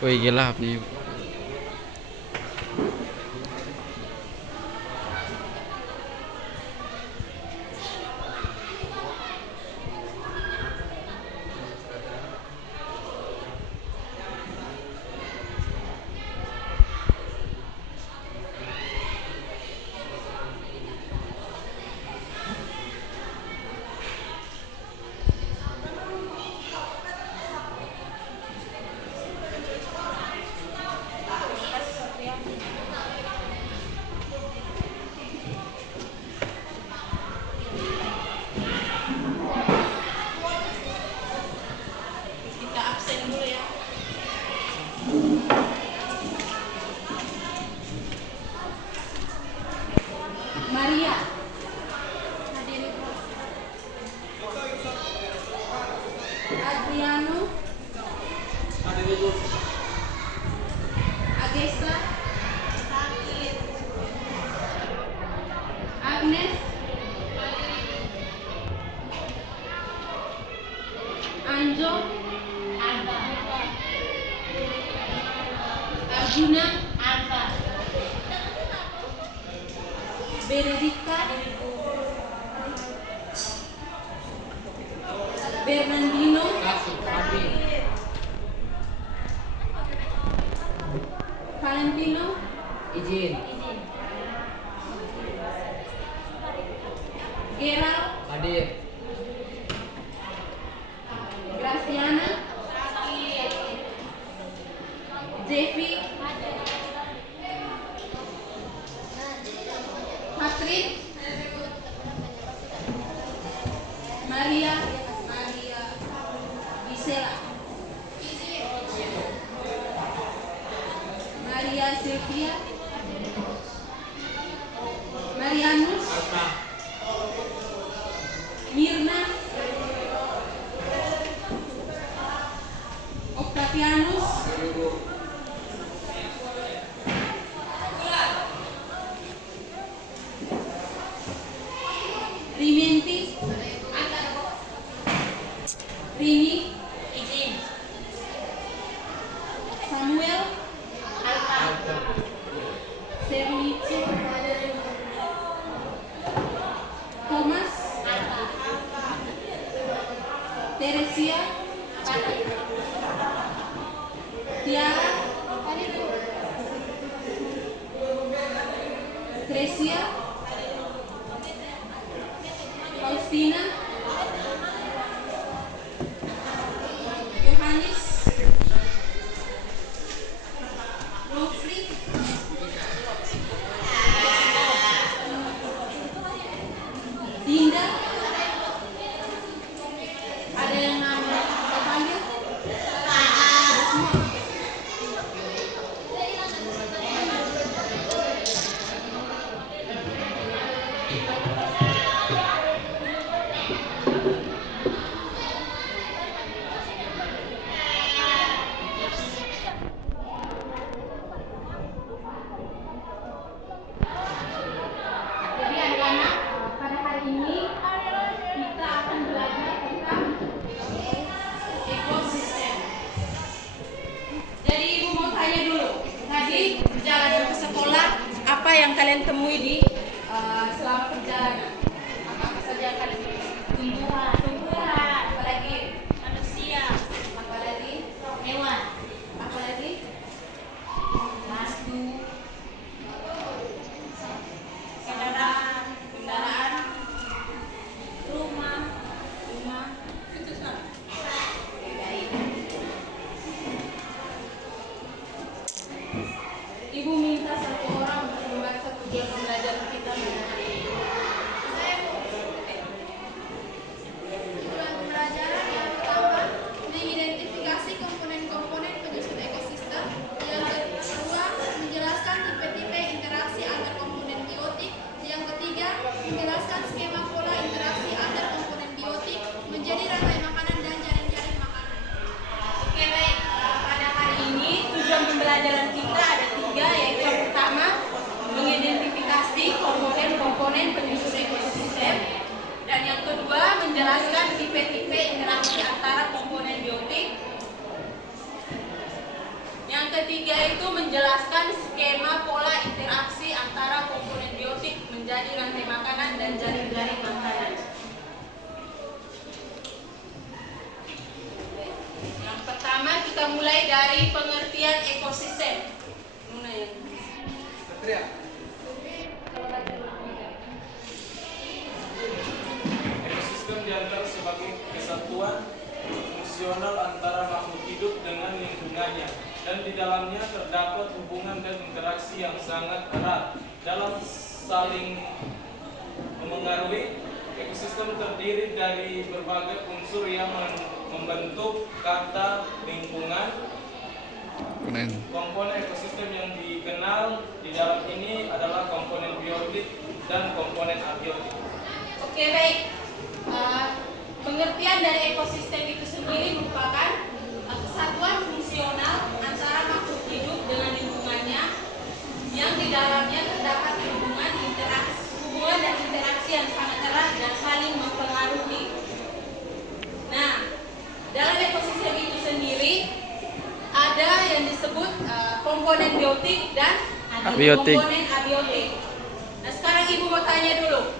Wih, gelap nih. Kita absen dulu ya. Maria. Hadir Ibu. Adriano. Hadir Ibu. Agesa. Sakit. Agnes. Anjo. Alba. Arjuna. Alba. Benedikta. Bernardino. Hadir. Valentino. Izin. Gerald. Hadir. Graciana. Devi. Patrick. Maria. Gisela. Maria Sylvia. Marianus. Alfa. Mirna. Octavianus. Hadir Ibu. Rimienti. Rini. Izin. Samuel. Alfa. Sermici. Thomas. Teresia. Tiara. Tresia. Faustina. Yohanes. Lofri. Dinda. Ada yang nama saya panggil? Jadi anak-anak, pada hari ini kita akan belajar tentang ekosistem. Jadi Ibu mau tanya dulu, tadi perjalanan ke sekolah, apa yang kalian temui di selama perjalanan? Apa saja yang kalian temui? Tumbuhan, apalagi manusia, apalagi hewan, apalagi masdu, kendaraan, rumah, itu sama. Baik. Ibu minta satu orang untuk membaca tujuan pembelajaran kita mengenai menjelaskan skema pola interaksi antara komponen biotik menjadi rantai makanan dan jaring-jaring makanan. Yang pertama kita mulai dari pengertian ekosistem. Mana yang? Satria. Ekosistem dianggap sebagai kesatuan fungsional antara makhluk hidup dengan lingkungannya, dan di dalamnya terdapat hubungan dan interaksi yang sangat erat dalam saling memengaruhi. Ekosistem terdiri dari berbagai unsur yang membentuk kata lingkungan. Komponen ekosistem yang dikenal di dalam ini adalah komponen biotik dan komponen abiotik. Oke, baik. Pengertian dari ekosistem itu sendiri merupakan kesatuan fungsional antara makhluk hidup dengan lingkungannya yang di dalamnya terdapat hubungan dan interaksi yang sangat erat dan saling mempengaruhi. Nah, dalam ekosistem itu sendiri ada yang disebut komponen biotik dan komponen abiotik. Nah, sekarang Ibu mau tanya dulu,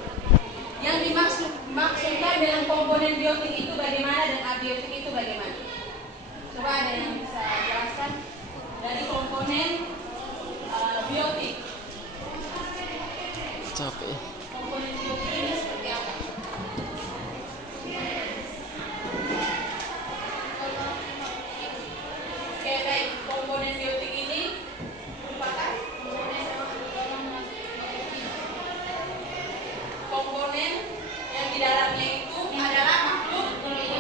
yang dimaksudkan dengan komponen biotik itu bagaimana dan abiotik itu bagaimana? Coba ada yang bisa jelaskan dari komponen biotik. Capek. Komponen biotik ini seperti apa? Oke, baik. Komponen biotik ini merupakan komponen yang di dalamnya itu adalah makhluk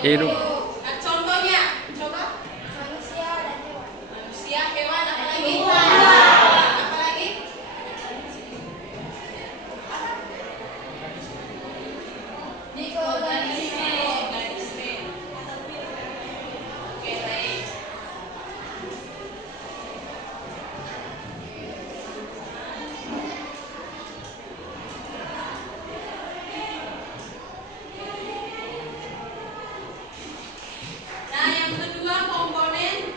Hidup. Nah, contohnya, coba manusia, hewan, apa lagi? Apa lagi? Organisme. Oke, baik. Nah, yang kedua komponen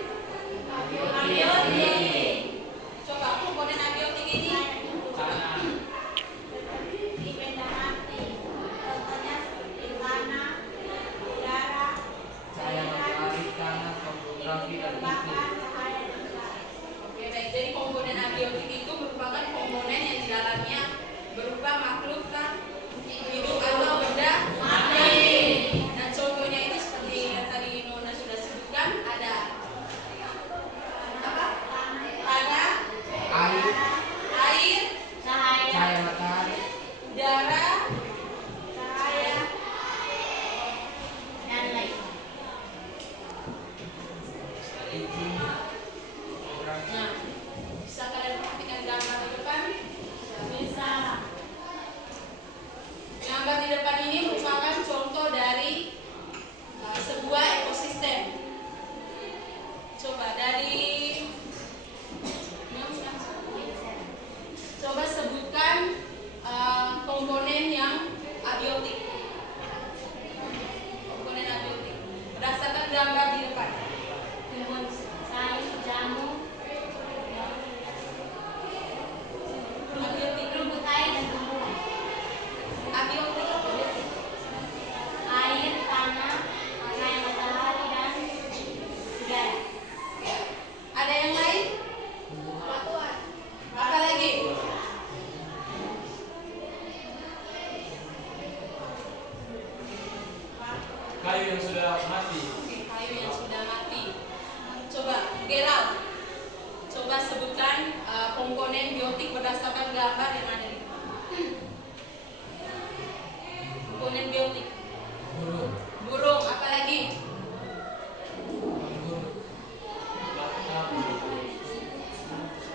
abiotik. Coba komponen abiotik ini. Cahaya matahari, tanah, topografi, dan iklim. Oke, baik. Jadi komponen abiotik itu merupakan komponen yang di dalamnya berupa makhluk hidup atau benda mati. Nah, contohnya itu seperti yang tadi Nona sudah sebutkan, ada apa? Tanah, air, Cahaya matahari, udara, iklim, topografi. Nah, bisa kalian perhatikan gambar di depan? Bisa. Gambar di depan ini merupakan contoh dari sebuah ekosistem. Coba coba sebutkan komponen yang abiotik. Komponen abiotik. Berdasarkan gambar di depan. Abiotik. Abiotik. Ada yang lain? Apa lagi? Kayu yang sudah mati. Oke, kayu yang sudah mati. Coba, Gerald. Coba sebutkan komponen biotik berdasarkan gambar yang ada di depan. Komponen biotik. Burung, Burung, apa lagi? anggur, batak,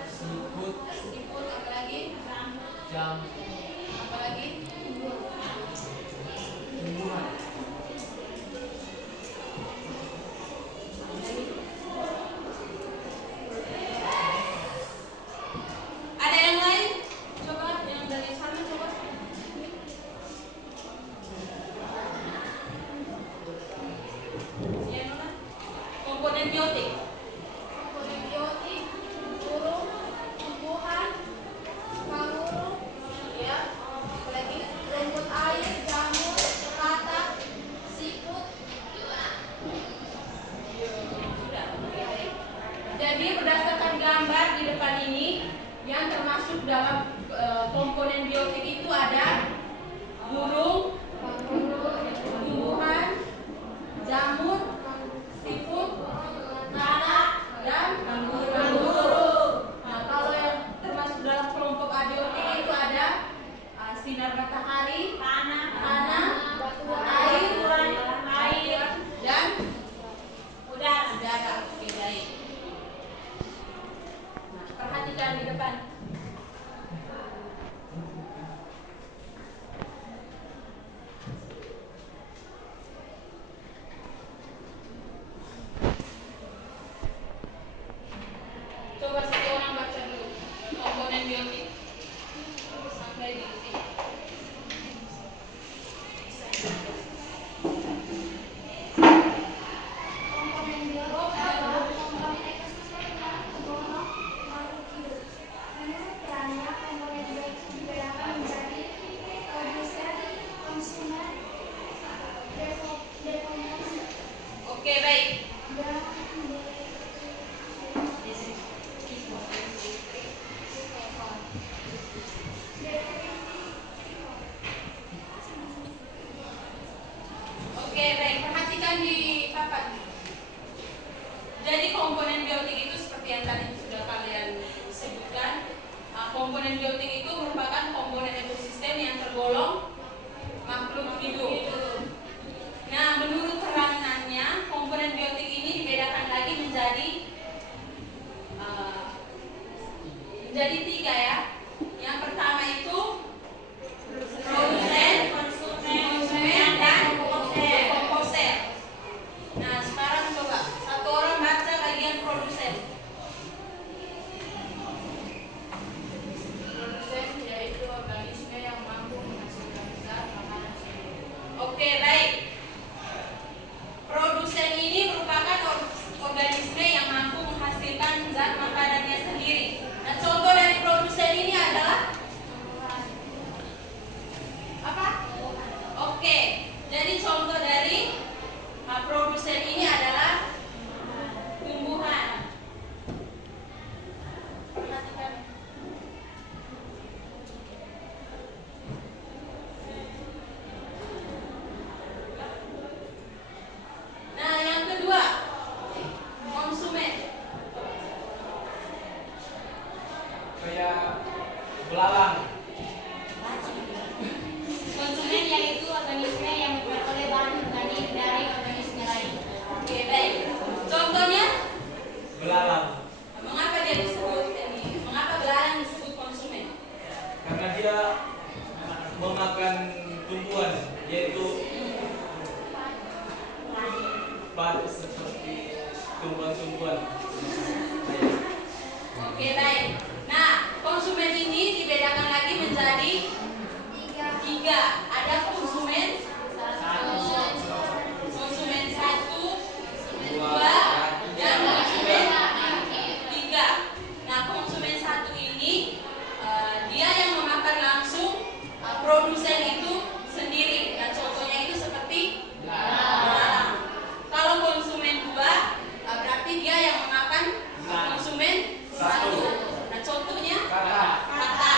siput, Siput, apa lagi? jam, Apa lagi? tumbuhan, Ada yang lain? Coba yang dari sana coba. Ya, Nona. Komponen biotik. Komponen biotik. Burung, sinar matahari, tanah, air, dan udara. Oke, baik. Nah, perhatikan di depan. Coba satu orang baca dulu komponen biotik sampai di sini. Komponen biotik adalah komponen ekosistem yang tergolong makhluk hidup. Menurut perannya, komponen biotik dibedakan menjadi produsen, konsumen, dekomposer, Oke, baik. dan Oke, baik. Perhatikan di papan. Jadi komponen biotik itu seperti yang tadi sudah kalian sebutkan. Komponen biotik itu merupakan komponen ekosistem yang tergolong makhluk hidup. Nah, menurut peranannya, komponen biotik ini dibedakan lagi menjadi tiga ya. Yang pertama itu produsen, konsumen, dan dekomposer. Nah, sekarang coba satu orang baca bagian produsen. Produsen yaitu organisme yang mampu menghasilkan zat makanan sendiri. Oke, baik. Produsen ini merupakan organisme yang mampu menghasilkan zat makanannya sendiri. Nah, contoh dari produsen ini adalah apa? Oke, jadi contoh dari produsen ini adalah tumbuhan. Perhatikan. Nah, yang kedua, konsumen. Kayak belalang. konsumen yaitu organisme yang memperoleh bahan organik dari organisme lain. Oke, baik. Contohnya, Belalang. mengapa dia disebut ini? Mengapa belalang disebut konsumen? Karena dia memakan tumbuhan, yaitu batu seperti tumbuhan-tumbuhan. Oke, baik. Nah, konsumen ini dibedakan lagi menjadi tiga. Ada konsumen satu, dua, dan konsumen tiga. Nah, konsumen satu ini dia yang memakan langsung produsen itu sendiri. Nah, contohnya itu seperti belalang. Kalau konsumen dua, berarti dia yang memakan konsumen satu. Nah, contohnya Kakak. kata.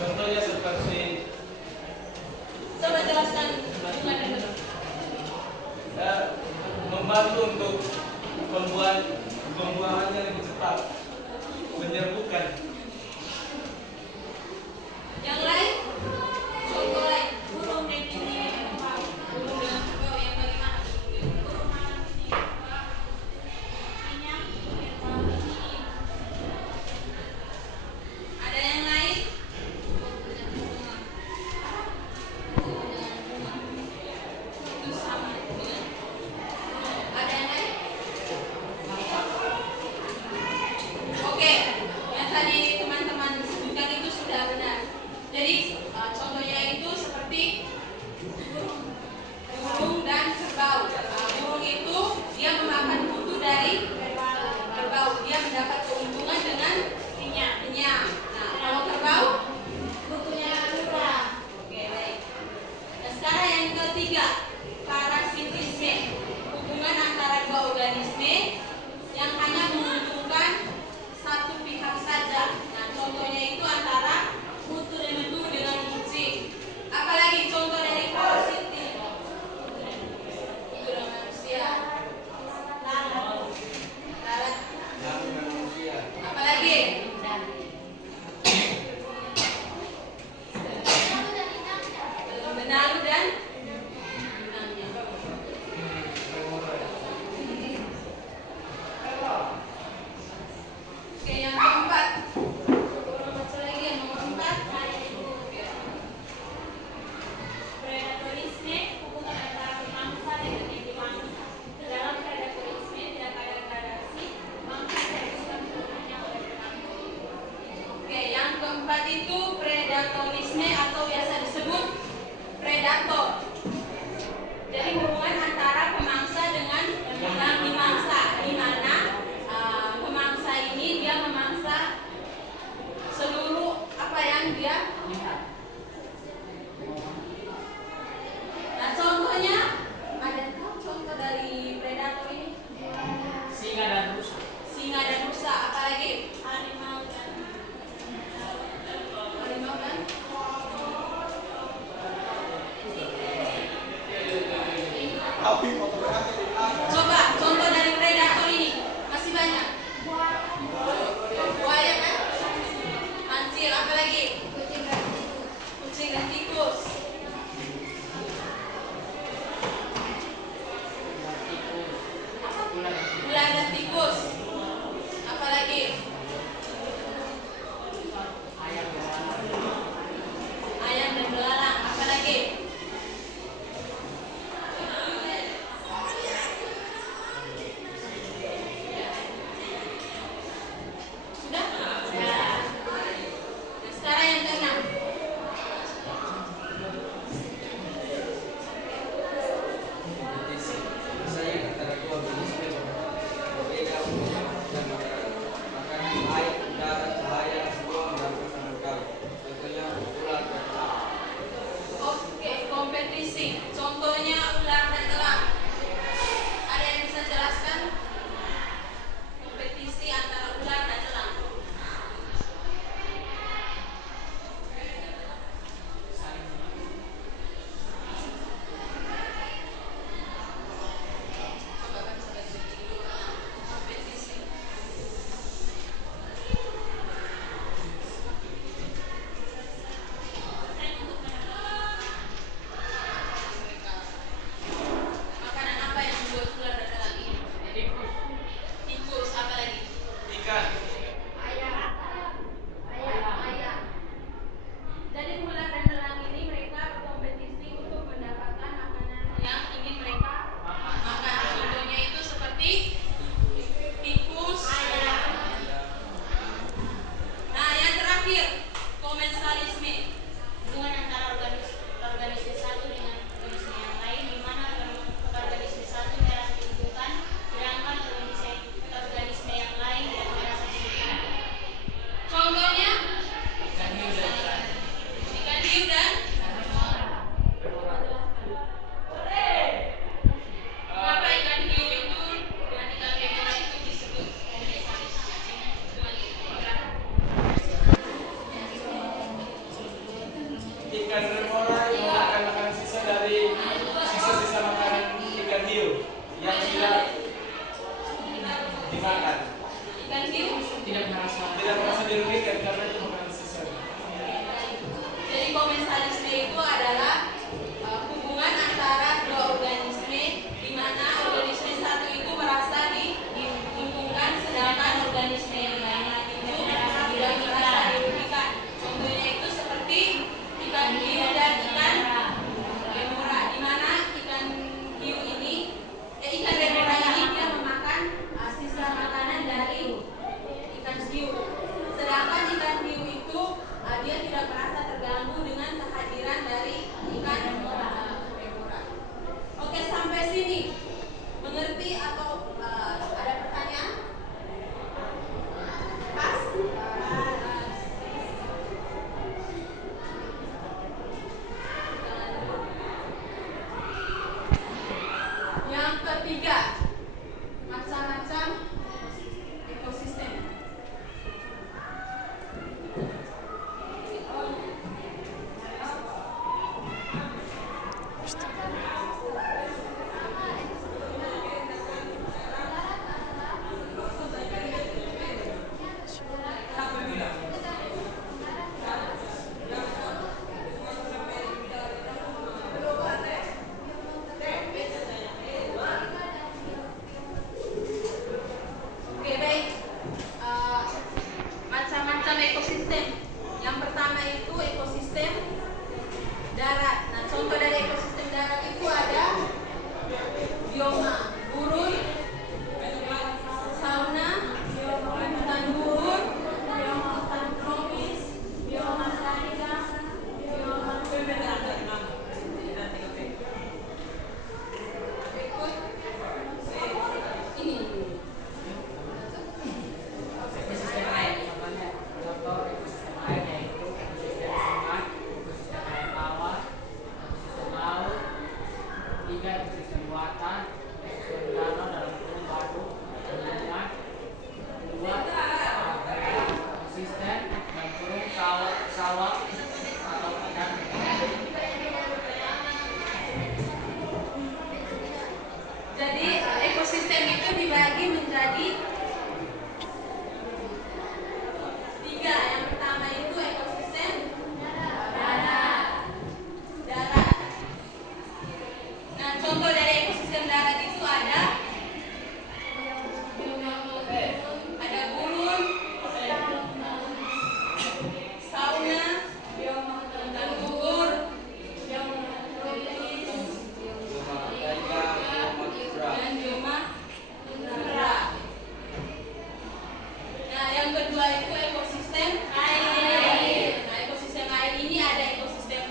Contohnya seperti Coba jelaskan hubungan itu. membantu untuk pembuahannya lebih cepat, menyerbukan. Yang lain? Contoh lain. Burung dan ini kerbau. Burung dengan kerbau yang bagaimana? Burung malam ini kerbau. Minyak kerbau ini. Ada yang lain? Itu sama dengan. Ada yang lain? Oke, yang tadi teman-teman sebutkan itu sudah benar. Jadi contohnya itu seperti burung dan kerbau. Burung itu dia memakan mutu dari kerbau. Dia mendapat keuntungan dengan minyak. Nah, kalau kerbau Bukunya murah. oke, baik. Nah, sekarang yang ketiga, parasitisme. Hubungan antara dua organisme yang hanya menguntungkan satu pihak saja. Nah, contohnya itu antara mutu dengan kucing. Apalagi contoh dari parasit ini? Itu dengan manusia. Lalat. Apalagi? Benalu dan inangnya. Oke, yang keempat. Baca lagi yang nomor 4. Predatorisme, hubungan antara pemangsa dengan yang dimangsa. Dalam predatorisme tidak ada gradasi, mangsa dihabiskan seluruhnya oleh pemangsa. Oke, yang keempat itu predatorisme atau biasa disebut predator. Jadi hubungan antara pemangsa dengan yang dimangsa, di mana pemangsa ini dia memangsa seluruh apa yang dia lihat. Nah, contohnya ada contoh dari predator ini? Singa dan rusa. Singa dan rusa, apalagi? Harimau dan Harimau kan? Coba contoh dari predator ini masih banyak. Buaya kan? Hansip, apalagi? komensalisme itu adalah hubungan antara dua organisme di mana organisme satu itu merasa diuntungkan sedangkan organisme yang lain itu tidak merasa dirugikan. Contohnya itu seperti ikan hiu dan ikan remora, di mana ikan remora ini dia memakan sisa makanan dari ikan hiu. Sedangkan ikan hiu itu dia tidak merasa terganggu dengan kehadiran dari ikan remora. Oke, sampai sini mengerti atau ada pertanyaan? Pas? Yang ketiga, macam-macam ekosistem. Oke, baik. Macam-macam ekosistem. Yang pertama itu ekosistem darat. Nah, contoh dari ekosistem darat itu ada bioma gurun, sauna, hutan gurun, bioma hutan tropis, bioma taiga, bioma berikut ini. Ekosistem air, contohnya contoh ekosistem air yaitu ekosistem sungai, ekosistem air bawah, ekosistem laut, tiga ekosistem buatan, ekosistem danau dalam kurung waduk, bendungan, dua ekosistem dalam kurung sawah atau padang. Jadi ekosistem itu dibagi menjadi tiga. Yang pertama itu ekosistem darat. Nah, contoh dari ekosistem darat itu ada gurun, sauna, hutan gugur, dan bioma tundra. Nah, yang kedua itu ekosistem air. Nah, ekosistem air ini ada ekosistem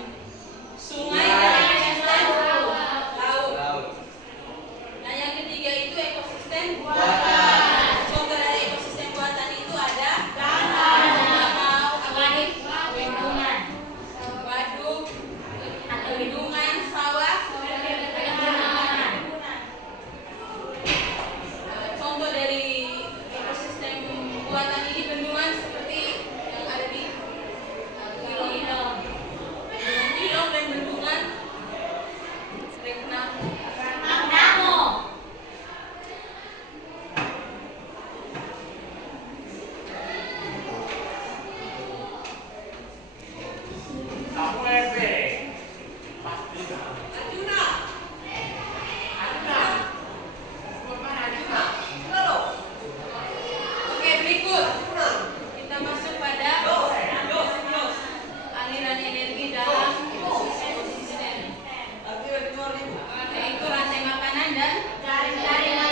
sungai dan ekosistem laut. Nah, yang ketiga itu ekosistem buatan. Contoh dari ekosistem buatan itu ada danau, waduk, bendungan, sawah, contoh dari ekosistem buatan ini bendungan seperti yang ada di Bendungan dan bendungan Regnamo. Oke, berikut kita masuk pada aliran energi dalam ekosistem, yaitu rantai makanan dan jaring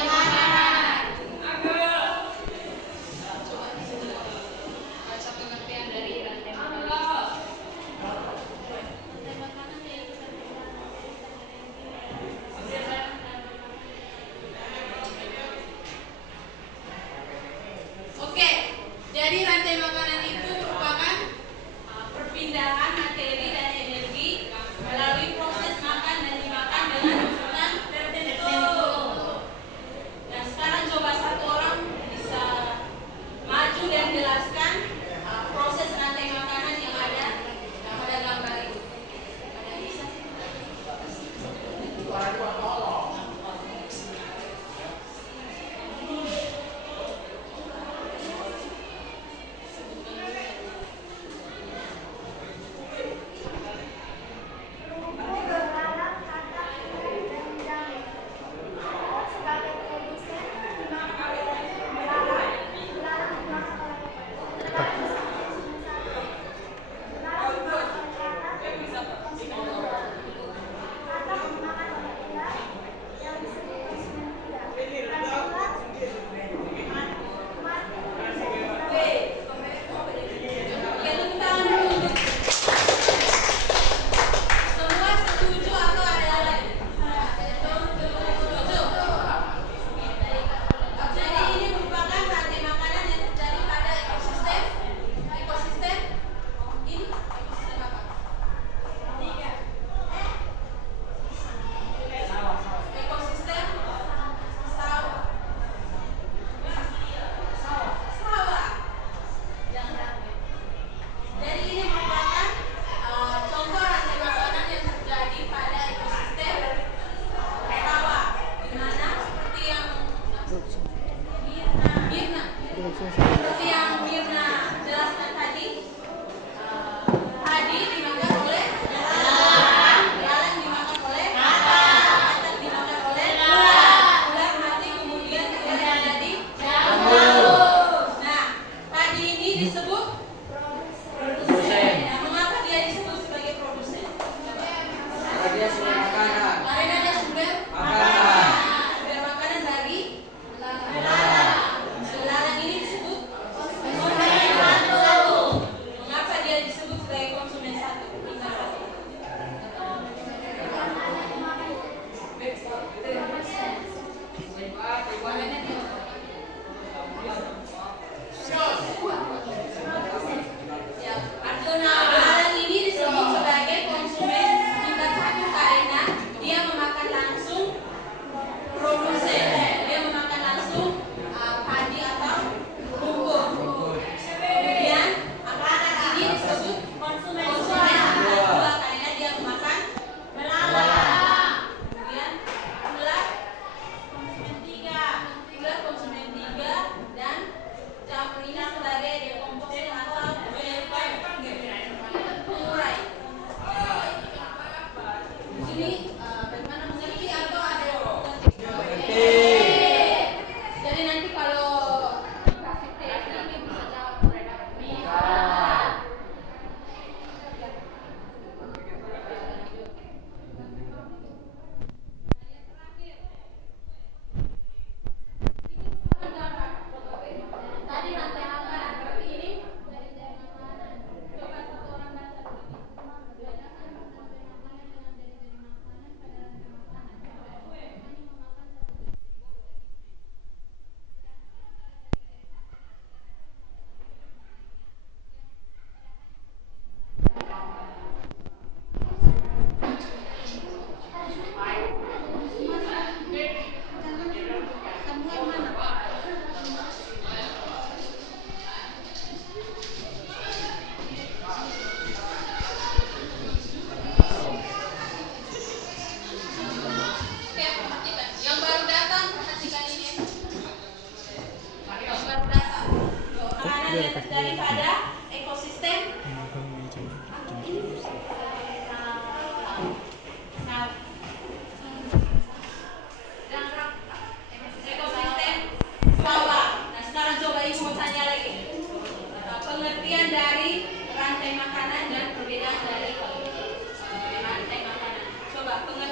makanan. Coba baca pengertian dari rantai makanan. Oke, jadi rantai makanan itu merupakan perpindahan materi dan energi melalui proses makan dan dimakan dengan urutan tertentu. Nah, sekarang coba satu orang bisa maju dan jelaskan proses rantai makanan yang ada pada gambar ini. Ada yang bisa sih?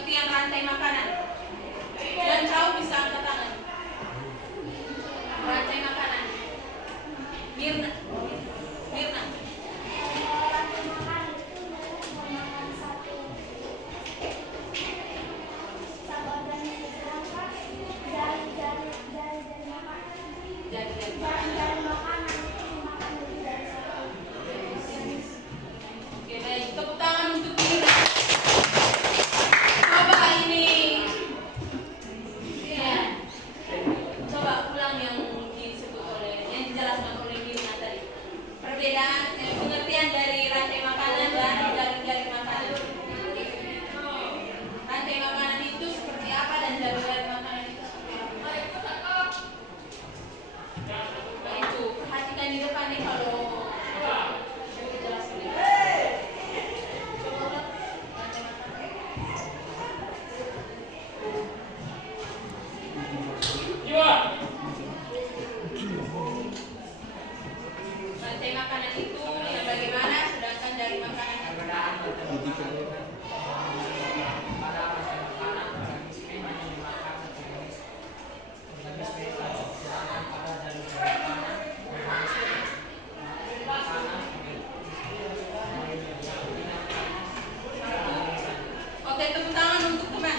pengertian rantai makanan. Dan tahu bisa angkat tangan. Rantai makanan. Mirna. Mirna. Oke, baik. Tepuk tangan untuk Mirna. Coba ini. Ya. Coba ulang yang disebut yang dijelaskan oleh Mirna tadi. Perbedaan pengertian dari rantai makanan dan jaring-jaring makanan. Rantai makanan itu seperti apa dan jaring-jaring makanan itu seperti apa? Itu perhatikan di depan nih kalau dijelaskan. Coba ulang. Rantai makanan. Rantai makanan itu yang bagaimana, sedangkan dari makanan Perbedaan antara pada rantai makanan organisme hanya dimakan satu jenis organisme saja, sedangkan pada jaring-jaring makanan organisme makanan Oke, tepuk tangan untuk teman.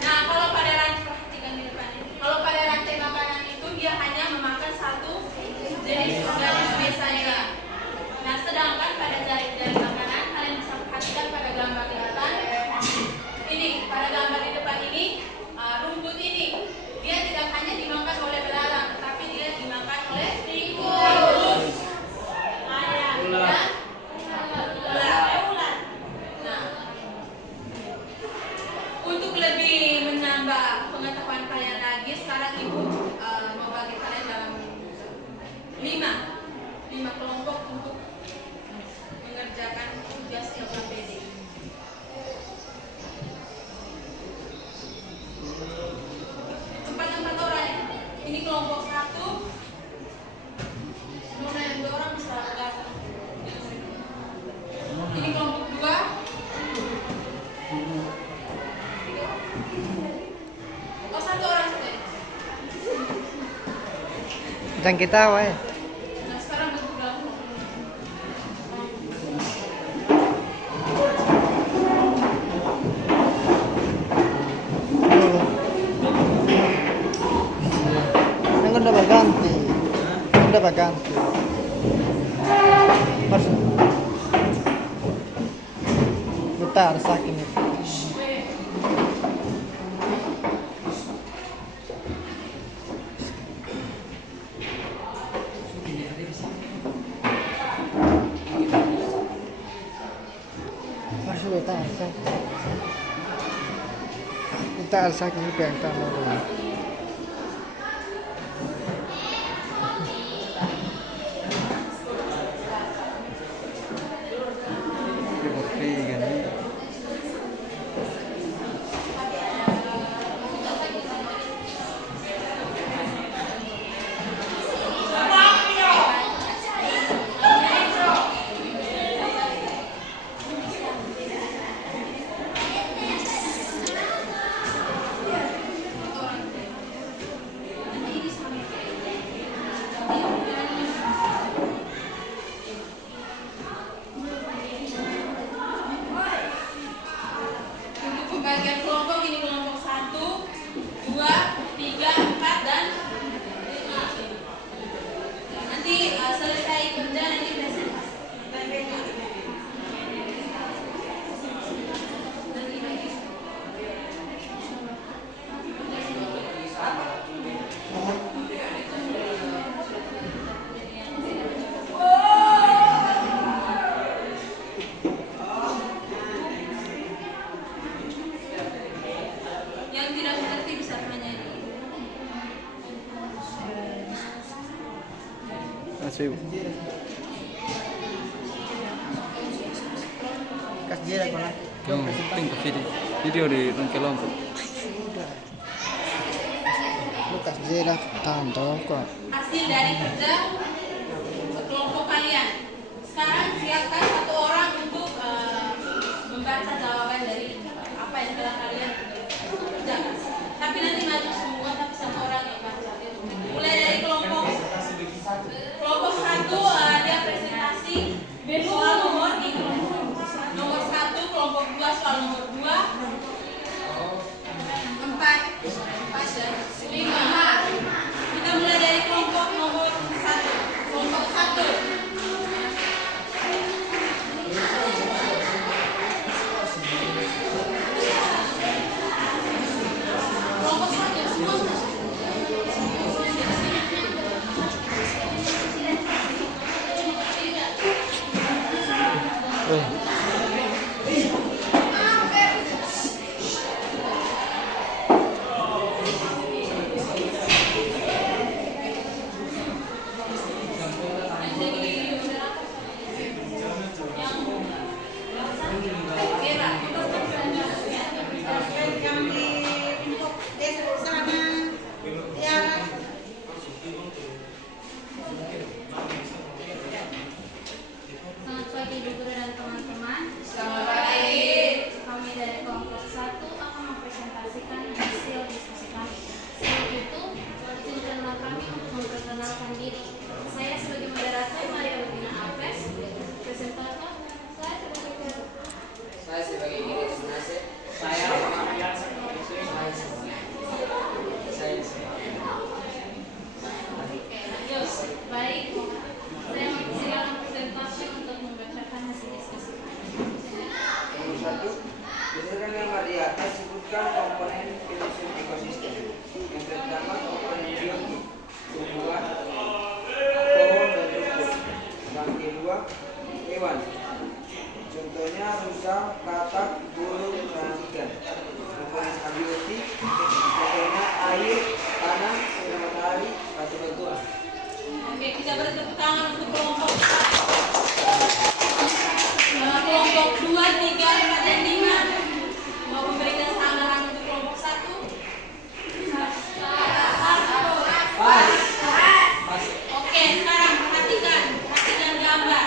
Nah, kalau pada rantai, perhatikan di depan ini. Kalau pada rantai makanan itu dia hanya memakan satu jenis organisme saja. Nah, sedangkan pada jaring-jaring makanan kalian bisa perhatikan pada gambar di depan. Ini pada gambar di depan ini rumput ini dia tidak hanya dimakan oleh belalang, tetapi dia dimakan oleh tikus, ayam, dan ular. Nah, untuk lebih menambah pengetahuan kalian lagi, sekarang Ibu mau bagi kalian dalam 5 kelompok untuk mengerjakan tugas LKPD. Empat orang ya. Ini kelompok 1. Nona yang 2 orang bisa datang. Ini kelompok 2. Oh, 1 orang saja. Jangan kita wae. Nah, sekarang bentuk dalam kelompok. Yang udah berganti. Udah berganti. Harus. Putar saking itu. Masih putar saking. Putar saking itu yang tahu. Untuk pembagian kelompok ini kelompok 1, 2, 3, 4 dan 5. Nanti selesai kerja nanti presentasi. Yang tidak mengerti bisa tanya di Masih. Kas dia kau nak. Yung ting ke video di nung kelompok. Lukas jela tanto kok. hasil dari kerja kelompok kalian. Sekarang siapkan 1 orang untuk 4 dan 5. Kita mulai dari kelompok nomor 1. Kelompok 1. Kelompok 1 semua. Selamat pagi ibu guru dan teman-teman. Selamat pagi. Kami dari kelompok 1 akan mempresentasikan hasil diskusi kami. Sebelum itu, izinkanlah kami untuk memperkenalkan diri. Saya sebagai moderator Maria Rubina Alves, presentator saya sebagai Saya sebagai guru Nasib. Saya Yos. Baik, saya mempersilakan presentasi untuk membacakan hasil diskusi. Nomor 1, berdasarkan gambar di atas sebutkan komponen filosofi ekosistem. Yang pertama komponen biotik, tumbuhan, pohon dan rumput. Yang kedua hewan. Contohnya rusa, katak, burung, dan ikan. Komponen abiotik, contohnya air, tanah, sinar matahari, atau batuan. Oke, kita beri tepuk tangan untuk kelompok 1. Kelompok 2, 3, 4, dan 5. Mau memberikan tambahan untuk kelompok 1? Oke, sekarang perhatikan gambar.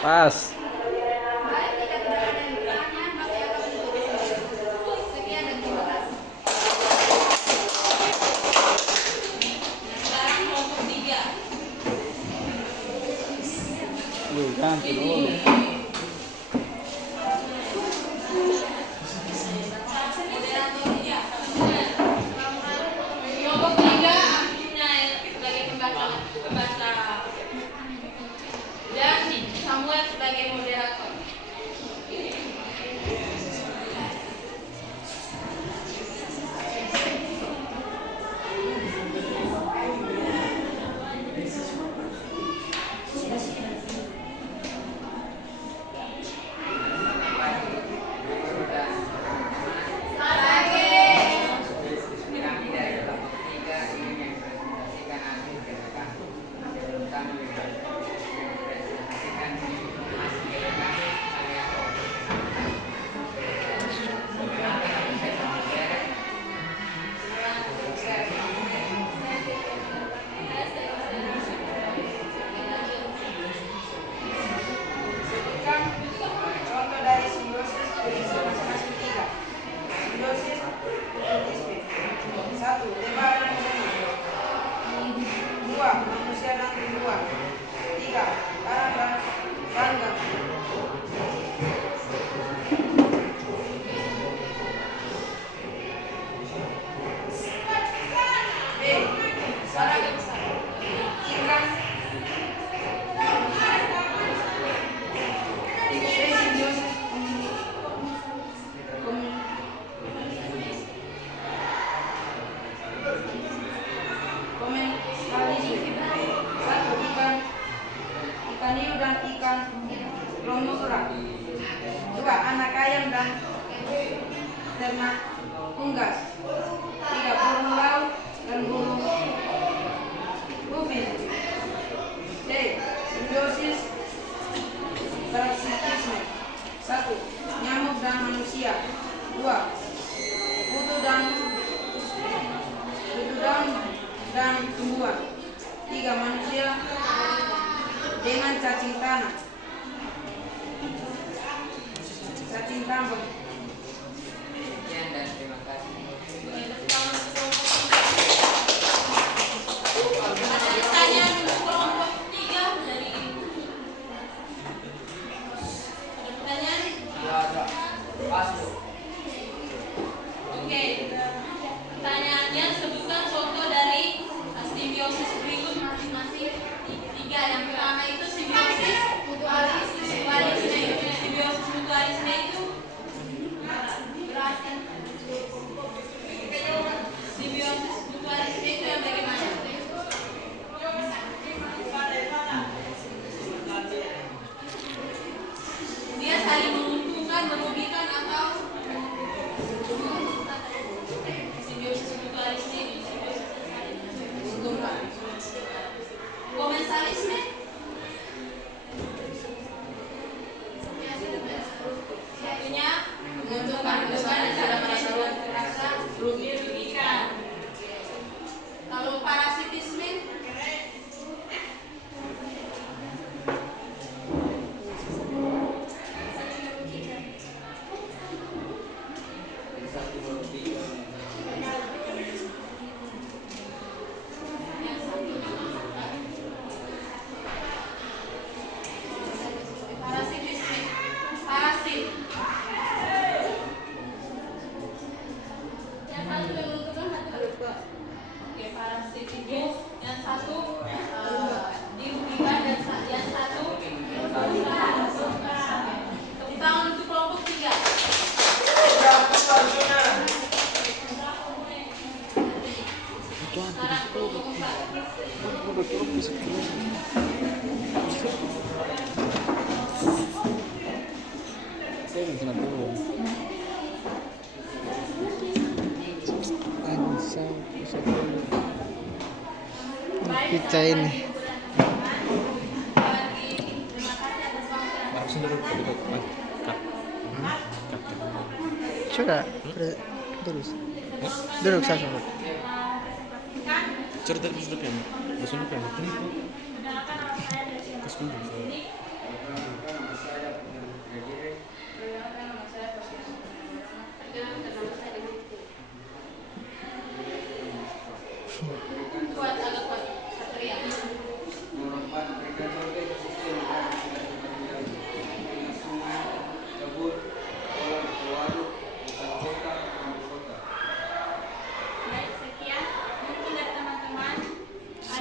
Pas. Baik, jika tidak ada yang bertanya, maka akan ditutup. Sekian dan terima kasih. Sekarang kelompok 3. Lu ganti dulu. Moderatornya. Kelompok 3, Nah, sebagai pembaca. dan Samuel sebagai moderator. Kami dari kelompok 3 ingin mempresentasikan hasil gerakan, terutama yang mempresentasikan hasil gerakan saya sebutkan contoh dari simbiosis berisi masing-masing 3. Simbiosis mutualisme. 1. Tebaran bunga. 2. Manusia dan tumbuhan. 3. Karang dan rangga. B. Sarang ikan. Simbiosis komensalisi. 1. Ikan hiu dan ikan romura. 2. Anak ayam dan ternak unggas. 3. Burung laut dan burung bumi. D. Simbiosis parasitisme. 1. Nyamuk dan manusia. 2. Kutu dan tumbuhan. 3. Manusia dengan cacing tanah. Cacing tambang. Sekian dan terima kasih. Ada pertanyaan untuk kelompok 3 dari ada pertanyaan? Oke. Pertanyaannya, sebutkan contoh dari simbiosis berikut masing-masing 3. Yang pertama itu simbiosis mutualisme. Simbiosis mutualisme itu simbiosis mutualisme itu yang bagaimana? Dia saling menguntungkan, merugikan atau simbiosis mutualisme itu simbiosis yang saling menguntungkan. Komensalisme satunya menguntungkan dan cara merasa merugikan. Kalau parasitisme parasit. Yang satu yang menguntungkan satu. Oke, parasit itu yang satu dirugikan dan yang satu menguntungkan. Tepuk tangan untuk kelompok 3. Sekarang kelompok 4. Saya nggak kena dulu. Pizza ini. Terima kasih atas waktu. Langsung duduk. Sudah, terus. Duduk saya sama. Cerita dulu kan. Maksudnya kan itu. Kes dulu.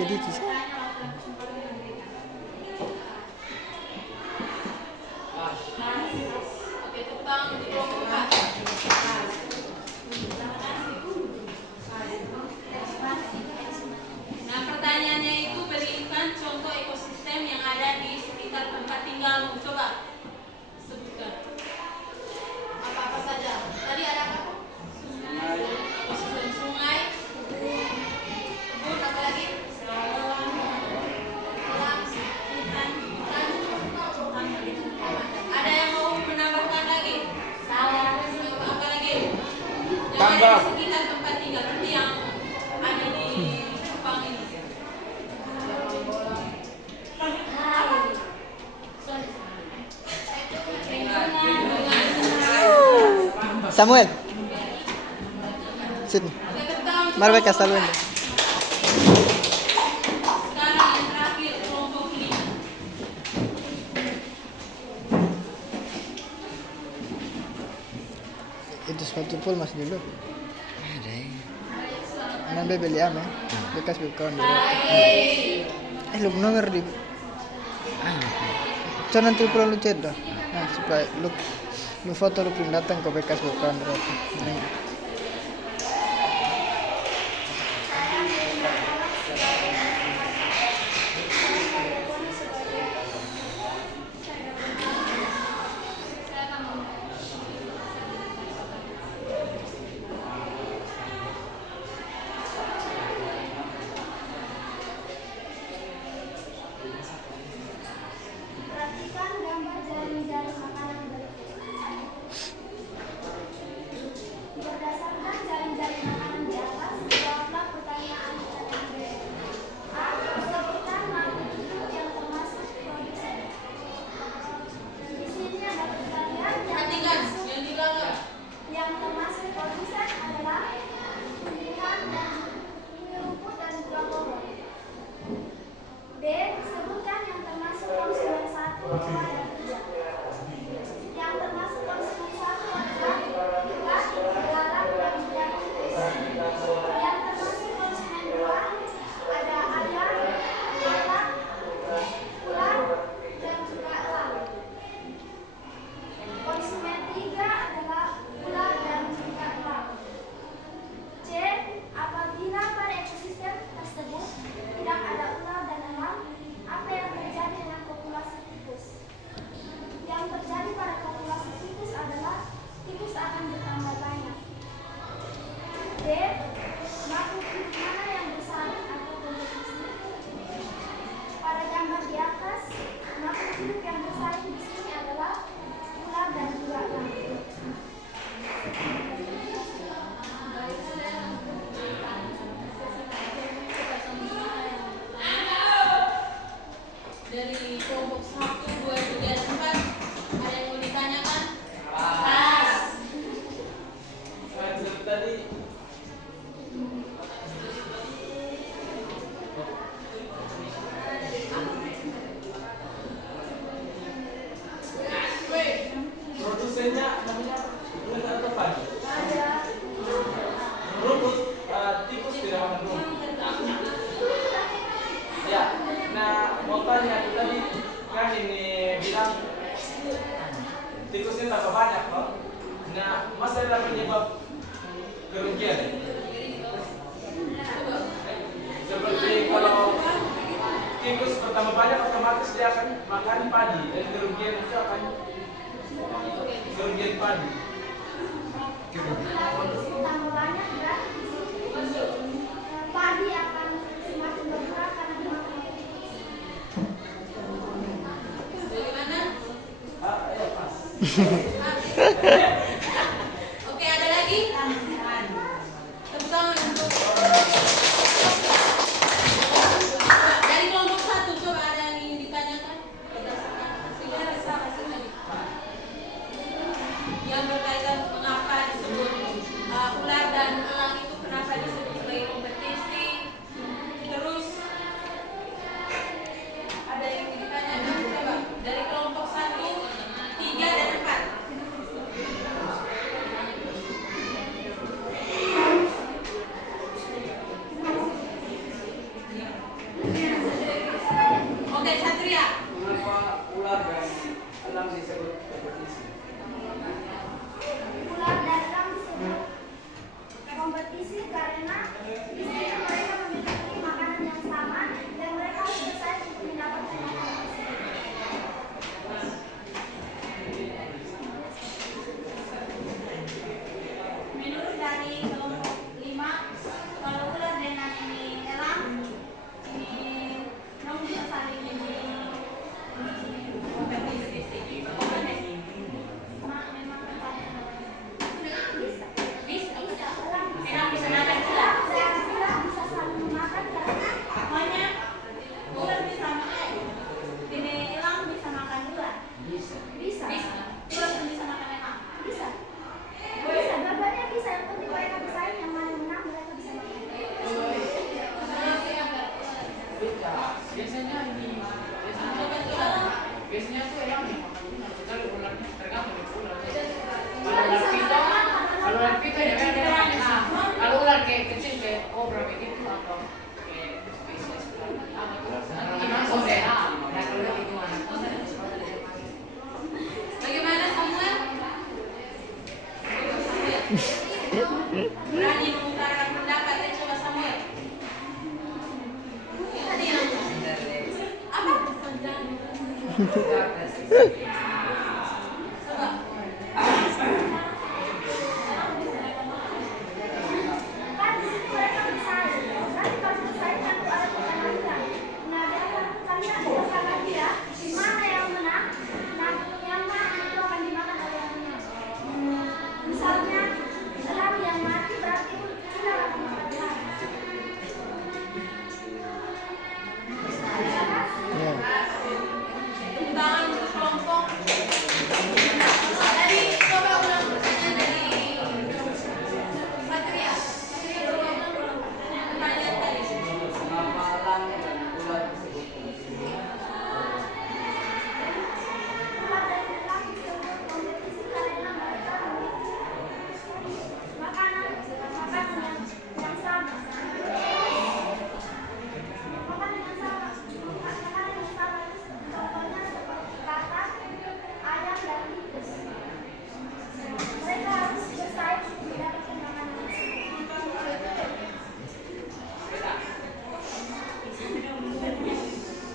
gitu. Oke, tepuk tangan untuk kelompok A. Nah, pertanyaannya itu berikan contoh ekosistem yang ada di sekitar tempat tinggalmu. Coba sebutkan. Apa-apa saja. Tadi ada apa? Ekosistem sungai, kebun, apa lagi? Ada yang mau menambahkan lagi? Apa lagi? Yang ada di sekitar tempat tinggal, berarti yang ada di Jepang ini. Samuel. Sini. Oke, tepuk tangan untuk Mari kelompok kasih A. dulu. Sekarang yang terakhir kelompok 5. Itu sepatu pul mas dulu. Ada ya. Nanti beli apa? Bekas bukan. Lu nomor di. So nanti perlu chat dah. Nah supaya lu foto lu print datang ke bekas bukan berarti. Perhatikan gambar jaring-jaring makanan berikut. Berdasarkan jaring-jaring makanan di atas, jawablah pertanyaan yang berikut. A. Sebutkan makhluk hidup yang termasuk produsen. Di sini ada pertanyaan Perhatikan yang di belakang. yang termasuk produsen adalah tumbuhan dan rumput dan buah-buahan. B. Sebutkan yang termasuk konsumen 1, 2, dan 3. Yang termasuk konsumen 1 adalah ikan, garam, dan minyak tipis. Yang termasuk konsumen 2 ada ayam, lalat, ular, dan juga elang. Konsumen 3 adalah ular dan juga elang. C. Apabila pada ekosistem tersebut tidak ada ular dan elang, apa yang terjadi dengan populasi tikus? Yang terjadi pada populasi tikus adalah tikus akan bertambah banyak. D. Makhluk hidup mana yang bersaing atau kompetisi? Pada gambar di atas, makhluk hidup yang bersaing di sini adalah ular dan juga elang. Dari kelompok 1, 2, 3, dan 4. Ada yang mau ditanyakan? Pas. Tadi produsennya namanya rumput atau padi? Rumput, tikus tidak akan rumput. Ya, nah mau tanya tadi kan ini bilang tikusnya tambah banyak loh. Nah, masa ada penyebab kerugian? Seperti kalau tikus bertambah banyak otomatis dia akan makan padi dan kerugian itu akan kerugian padi. Apabila tikus bertambah banyak, berarti padi akan semakin berkurang karena dimakan tikus. Bagaimana? Ya pas. Oke, ada lagi? Tepuk tangan untuk dari kelompok 1. Coba ada yang ingin ditanyakan? Berdasarkan hasilnya. Yang berkaitan mengapa disebut ular dan elang itu kenapa disebut sebagai kompetisi? Terus ada yang ingin ditanyakan? Coba dari kelompok 1, 3, dan 4. Elang disebut kompetisi. Ular dan elang disebut kompetisi karena di sini mereka memiliki makanan yang sama dan mereka harus bersaing untuk mendapatkan makanan tersebut. Menurut dari kelompok 5, kalau ular dengan ini elang, ini dong bisa saling ini kompetisi. Memang bisa. Elang bisa makan juga. Elang bisa saling memakan karena Pokoknya ular bisa makan. Ini elang bisa makan ular. bisa. Ular bisa makan elang. Bisa. Bisa, dua-duanya bisa. Yang penting mereka bersaing, yang mana menang mereka bisa makan. Biasanya tuh elang yang makan ular, padahal ularnya tergantung dari ular. Kalau ular piton ya kan dia makan elang. Kalau ular kayak kecil kayak kobra begitu atau kayak spesies apa tuh? Gimana sih? Ya kalau udah gimana? Bagaimana Samuel? Berani mengutarakan pendapat, coba Samuel. Tadi yang apa? Kan di sini mereka bersaing. Nanti kalau bersaing kan ada pertandingan. Nah, dia akan pertandingan lagi ya. Mana yang menang? Nah, yang mana itu akan dimakan oleh yang menang. Misalnya elang yang mati berarti ular akan makan elang. Ya. Tepuk tangan untuk kelompok. Tadi coba ulang pertanyaan dari Satria. Satria coba ulang pertanyaan tadi. Mengapa elang dan ular disebut kompetisi? Ular dan elang disebut kompetisi karena mereka memiliki makanan yang sama. Makanan yang sama. Contohnya seperti katak, ayam, dan tikus. Mereka harus bersaing untuk mendapatkan makanan tersebut.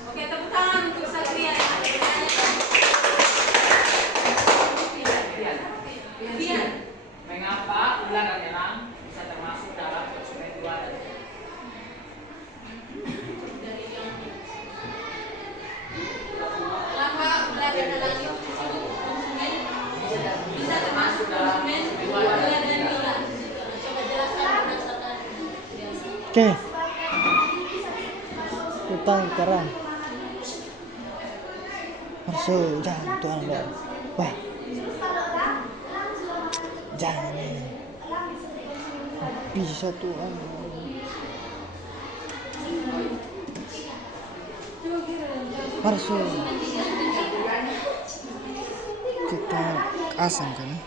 Oke, tepuk tangan untuk Satria. Bian. Mengapa ular dan elang bisa termasuk dalam konsumen 2 dan 3? Kenapa ular dan elang itu disebut konsumen? Bisa termasuk konsumen 2 dan 3. Coba jelaskan berdasarkan. Oke. Utang kerang. Masuk, jangan tuan dong. Wah, Terus kalau elang juga makan. jangan ini. Elang disebut konsumen 2. Bisa tuan. Masuk. Kita asam kan? Ya?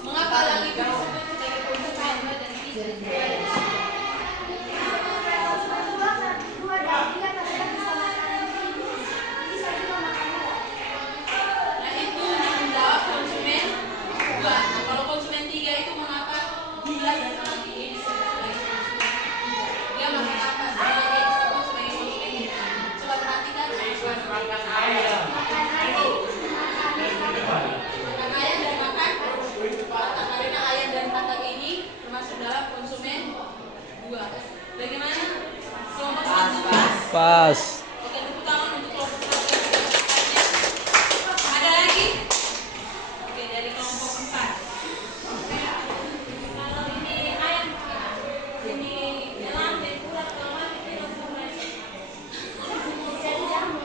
Mengapa elang itu disebut sebagai konsumen 2 dan 3? Dua dan tiga mereka bisa makan tikus, bisa juga makan ular. Nah itu menjawab konsumen 2. Nah kalau konsumen 3 itu mengapa ular dan elang ini disebut sebagai konsumen 3? Dia makan apa sehingga dia disebut sebagai konsumen 3? Coba perhatikan. Makan ayam. Makan ayam, Makan ayam dan makan katak. Karena ayam dan katak ini termasuk dalam konsumen 2. Bagaimana? Kelompok 1 Pas. Oke, tepuk tangan untuk kelompok 1. Ada lagi? Oke, dari kelompok 4. Kalau ini ayam, ini elang dan ular, kalau mati kita semua. jadi jamur.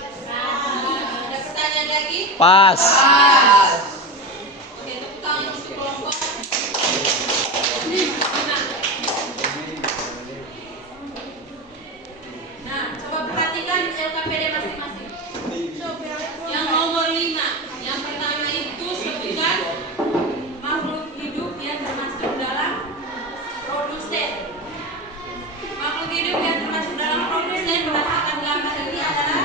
Ada pertanyaan lagi? Pas. Oke, kelompok 5. Nah, coba perhatikan LKPD masing-masing. Yang nomor 5, yang pertama itu sebutkan makhluk hidup yang termasuk dalam produsen. Makhluk hidup yang termasuk dalam produsen berdasarkan gambar ini adalah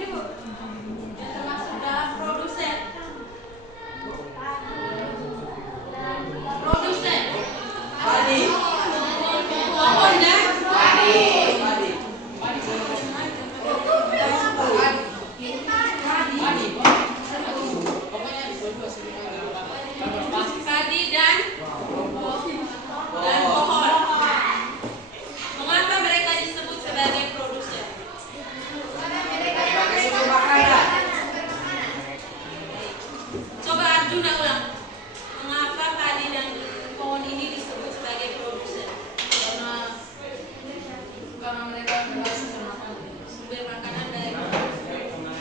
yang termasuk dalam produsen. Produsen. Padi. Pohon dan padi dan pohon. Mengapa mereka disebut sebagai produsen? Coba Arjuna ulang. Mengapa padi dan pohon ini disebut sebagai produsen? Karena mereka menghasilkan sumber makanan dari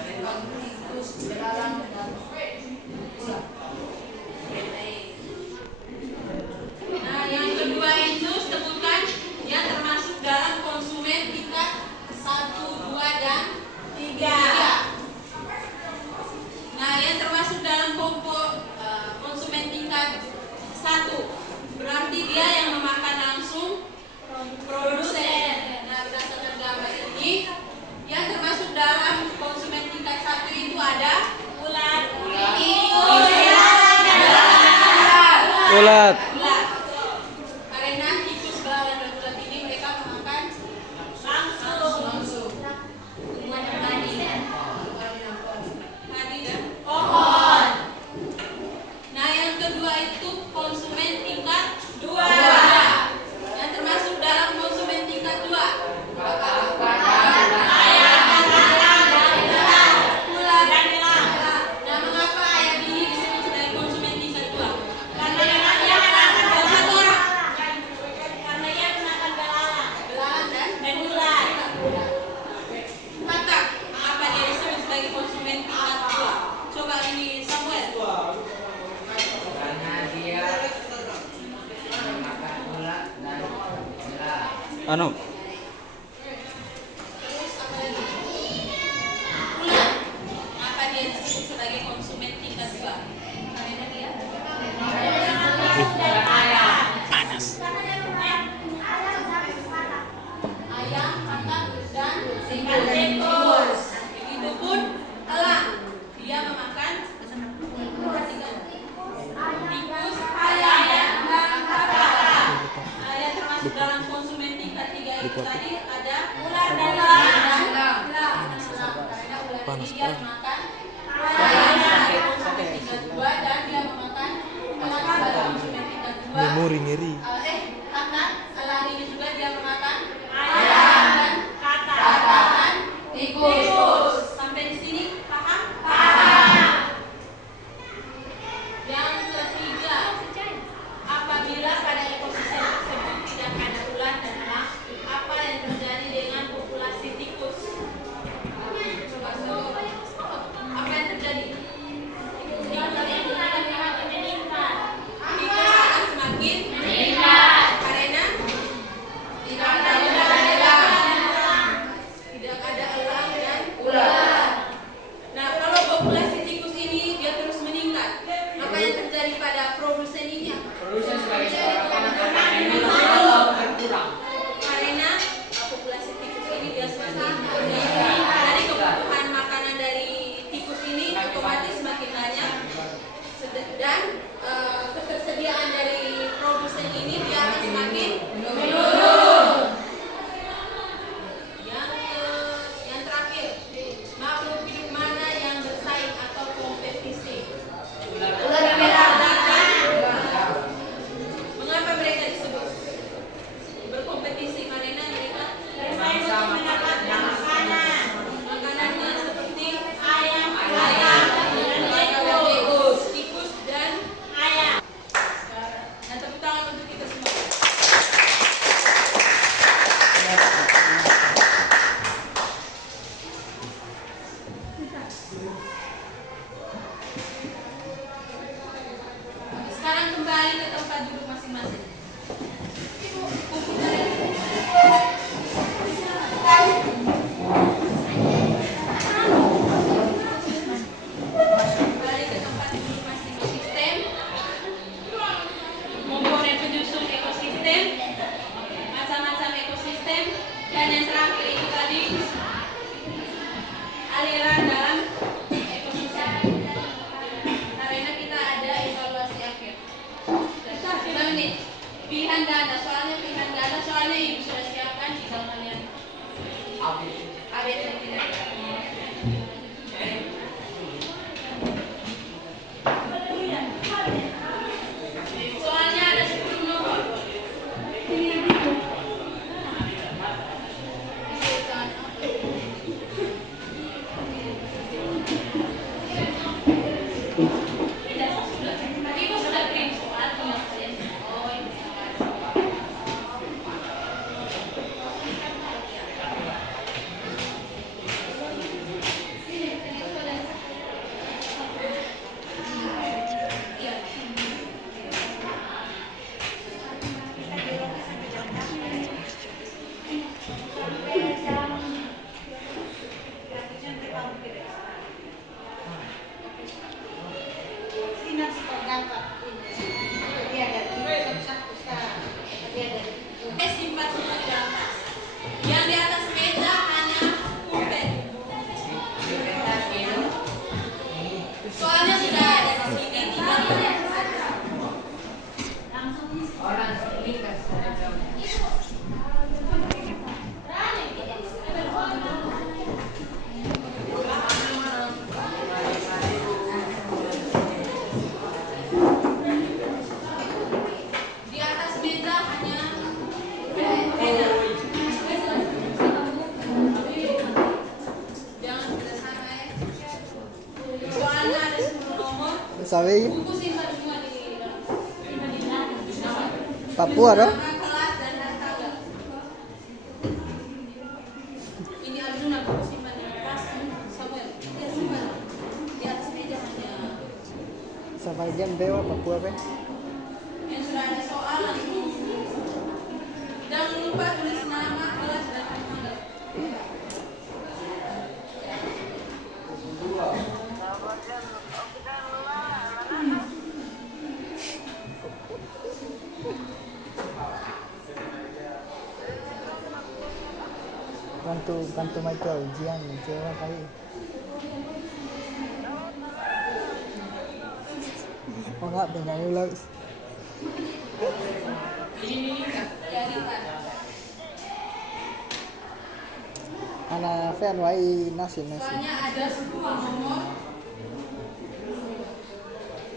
tikus, belalang, dan ulat. Nah, yang kedua itu sebutkan yang termasuk dalam konsumen tingkat 1, 2, dan 3. Nah, yang termasuk dalam kelompok konsumen tingkat 1 berarti dia yang memakan langsung produsen. Nah, berdasarkan gambar ini, yang termasuk dalam konsumen tingkat 1 itu ada ulat, tikus, Ulat. ulat. Karena tikus, belalang, dan ulat ini mereka memakan langsung. Tumbuhan dan padi dan pohon. Nah, yang kedua itu konsumen tingkat 2. Yang termasuk dalam konsumen tingkat 2 ulat dan elang. Nah, mengapa ayam ini disebut sebagai konsumen tingkat 2? Karena dia makan satu orang. Karena dia makan belalang dan ulat. Maka apa dia disebut sebagai konsumen tingkat 2? Coba ini Samuel. Karena dia makan ulat dan belalang. Anu, Terus apa lagi? Ulat. Apa dia disebut sebagai konsumen tingkat 2? Karena dia ayam, katak, dan tikus. Begitupun elang. Dia memakan tikus, ayam, dan katak. Yang termasuk dalam konsumen tingkat 3 itu tadi ada ulat dan elang. Karena ulat ini dia memakan ayam sebagai konsumen tingkat 2 dan dia memakan elang sebagai konsumen tingkat 2. ngeri. Katak, elang ini juga dia memakan ayam dan katak dan tikus. Sampai di sini paham? Paham. Yang ketiga, apabila pada ekosistem tersebut tidak ada ulat dan elang, apa yang terjadi dengan populasi tikus? Coba apa yang terjadi? Tikus akan semakin meningkat karena tidak ada ulat dan elang. Tidak ada elang dan ulat. Nah, kalau populasi tikus ini dia terus meningkat, maka yang terjadi pada produsen ini apa? Produsen sebagai seorang makanan berkurang. Karena populasi tikus ini dia semakin meningkat. Dari kebutuhan makanan dari tikus ini otomatis semakin banyak dan ketersediaan dari produsen ini dia akan semakin menurun. Yang terakhir, makhluk hidup mana yang bersaing atau kompetisi? Ular dan elang. Mengapa mereka disebut berkompetisi? Karena mereka bersaing untuk mendapatkan makanan. Makanannya seperti ayam, tikus, dan ayam. Nah, tepuk tangan untuk kita semua. dapat ini. Simpan semua di atas. Yang di atas meja hanya pulpen. Soalnya sudah ada di sini tinggal Orang lintas. di atas meja hanya pena. Jangan sudah sama ya. Soalnya ada 10 nomor. Sabi, Buku simpan semua di dalam. Papua dong. Nama kelas dan harga. Ini Arjuna buku simpan di atas. Samuel, ya simpan di atas meja hanya Sampai jam dewa Papua pe. yang sudah ada soal langsung. Jangan lupa tulis nama kelas dan tanggal. Bantu Michael ujian cewek kali. Oh enggak, penyanyi ulang. Ya lipat. Anak fan wai nasi. Soalnya ada 10 nomor.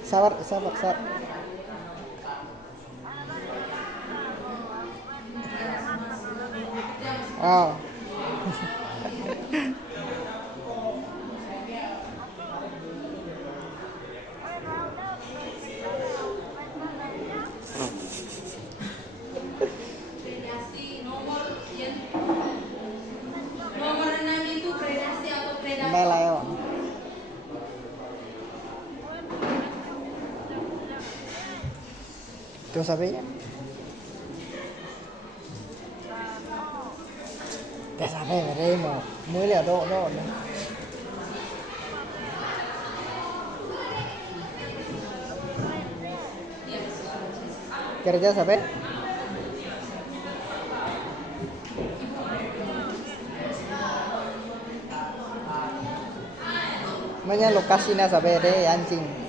Sabar. Oh. Predasi nomor yang nomor 6 itu predasi atau predator. Melayo. Terus apa ya? Tes apa ya? Remo. Mulai ada do. Kerja sampai? Mana lokasinya sampai deh anjing.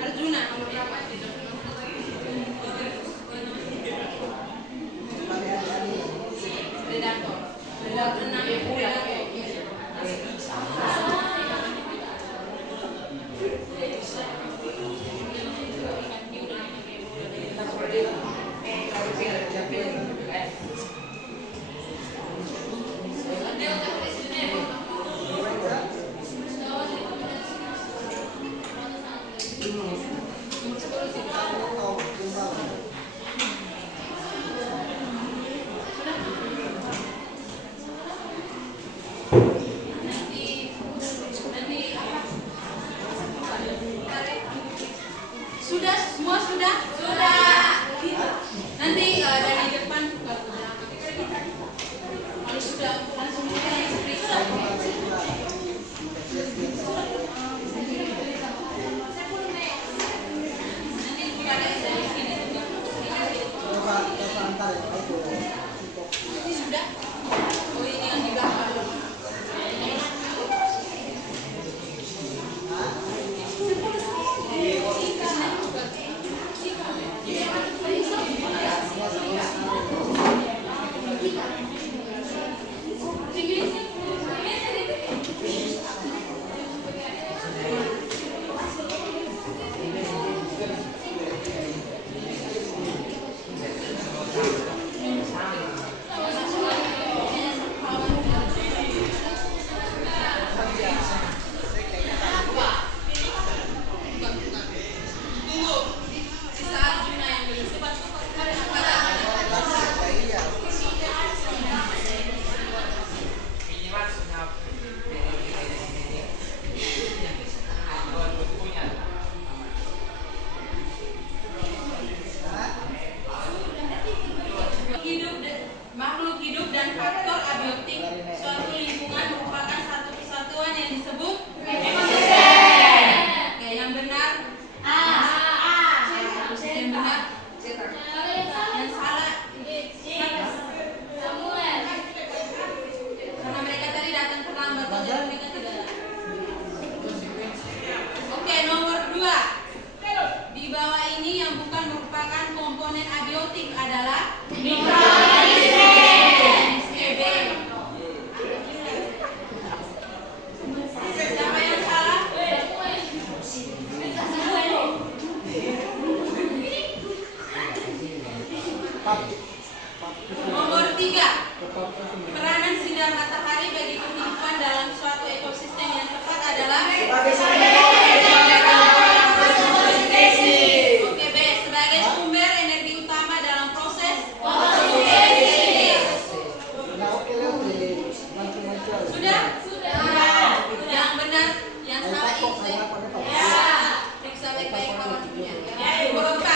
Arjuna nomor berapa? Predator. Predator 6 predator. Sudah, semua sudah? Sudah. Nanti dari depan buka ke belakang. Kalau sudah langsung periksa. Nanti buka dari sini juga. Ini sudah. Oh ini yang di belakang. Makhluk hidup dan faktor abiotik suatu lingkungan merupakan satu kesatuan yang disebut ekosistem. Oke, yang benar yang benar. Yang salah karena mereka tadi datang terlambat, jadi mereka tidak. Oke, nomor 2. Di bawah ini yang bukan merupakan komponen abiotik adalah siapa yang salah? Nomor 3. Peranan sinar matahari bagi penghidupan dalam suatu ekosistem yang tepat adalah Oke, B. Sebagai sumber energi utama dalam proses Sudah? Yang benar, yang salah itu. Periksa baik-baik kawannya. Nomor 4.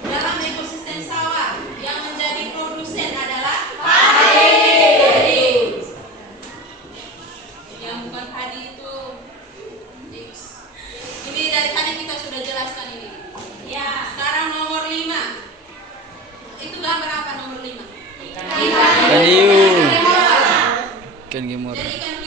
Dalam ekosistem sawah yang menjadi produsen adalah padi. Yang bukan padi itu X. Ini dari tadi kita sudah jelaskan ini. Ya. Sekarang nomor 5. Itu gambar apa nomor 5? Ikan hiu. Ikan gemur. Jadi ikan